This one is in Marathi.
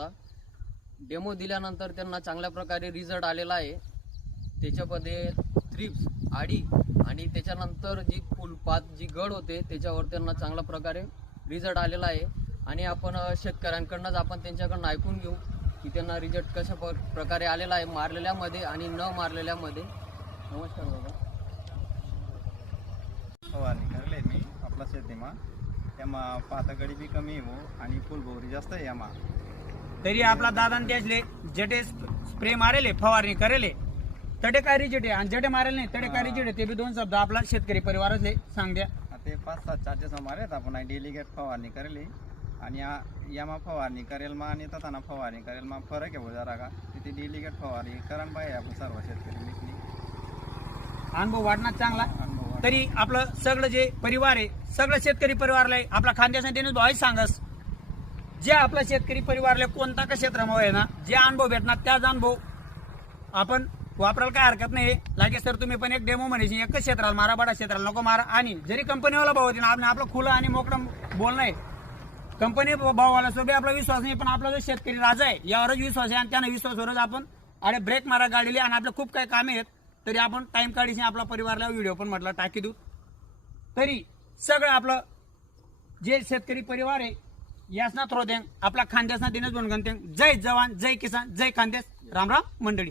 होता. डेमो दिल्यानंतर त्यांना चांगल्या प्रकारे रिझल्ट आलेला आहे. त्याच्यामध्ये थ्रिप्स, आडी आणि त्याच्यानंतर जी फुलपात जी गड होते त्याच्यावर त्यांना चांगल्या प्रकारे रिझल्ट आलेला आहे. आणि आपण शेतकऱ्यांकडूनच आपण त्यांच्याकडून ऐकून घेऊ की त्यांना रिझल्ट कशा प्रकारे आलेला आहे, मारलेल्यामध्ये आणि न मारलेल्यामध्ये. नमस्कार दादा. फवारणी करले मी आपला शेतीमा तेमा पातगडी बी कमी हो आणि फुलभोवरी जास्त आहे यामा. तरी आपला दादा त्याचले जटे स्प्रे मारेले, फवारणी करेले, तडे काय रिजेट आहे आणि जटे मारेल नाही तडे काय रिजेट आहे ते बी दोन शब्द आपला शेतकरी परिवारातले सांग द्या. ते 5-7 चार्जेस मारेत आपण डेलिगेट फवारणी करेली आणि यामा फवारणी करेल मा आणि तताना फवारणी करेल मा फरक आहे जरा का. तिथे डेलिगेट फवारणी करण पाहिजे आपण सर्व शेतकरी मिळून अनुभव वाढणार चांगला. अनुभव. तरी आपलं सगळं जे परिवार आहे सगळं शेतकरी परिवारला आहे आपला खांद्यासाठी देणं भाई सांगस. जे आपला शेतकरी परिवारला कोणता का क्षेत्रामुळे आहे ना जे अनुभव भेटणार त्याच अनुभव आपण वापरायला काय हरकत नाही. लागे सर तुम्ही पण एक डेमो म्हणायची एकच क्षेत्राला मारा, बडा क्षेत्राला नको मारा. आणि जरी कंपनीवाला भाव होती ना आपण आपलं खुलं आणि मोकळं बोलणं आहे. कंपनी भाववाला सोबत आपला विश्वास नाही पण आपला जो शेतकरी राजा आहे यावरच विश्वास आहे आणि त्यानं विश्वासवरच आपण अरे ब्रेक मारा गाडीला. आणि आपलं खूप काही कामे आहेत तरी आपण टाइम काढीशी आपला परिवारला व्हिडिओ पण म्हटलं टाकी देऊ. तरी सगळं आपलं जे शेतकरी परिवार आहे यासना थ्रो देंग आपला खानदेशना दिनच बनगणते. जय जवान, जय किसान, जय खानदेश. राम राम मंडळी.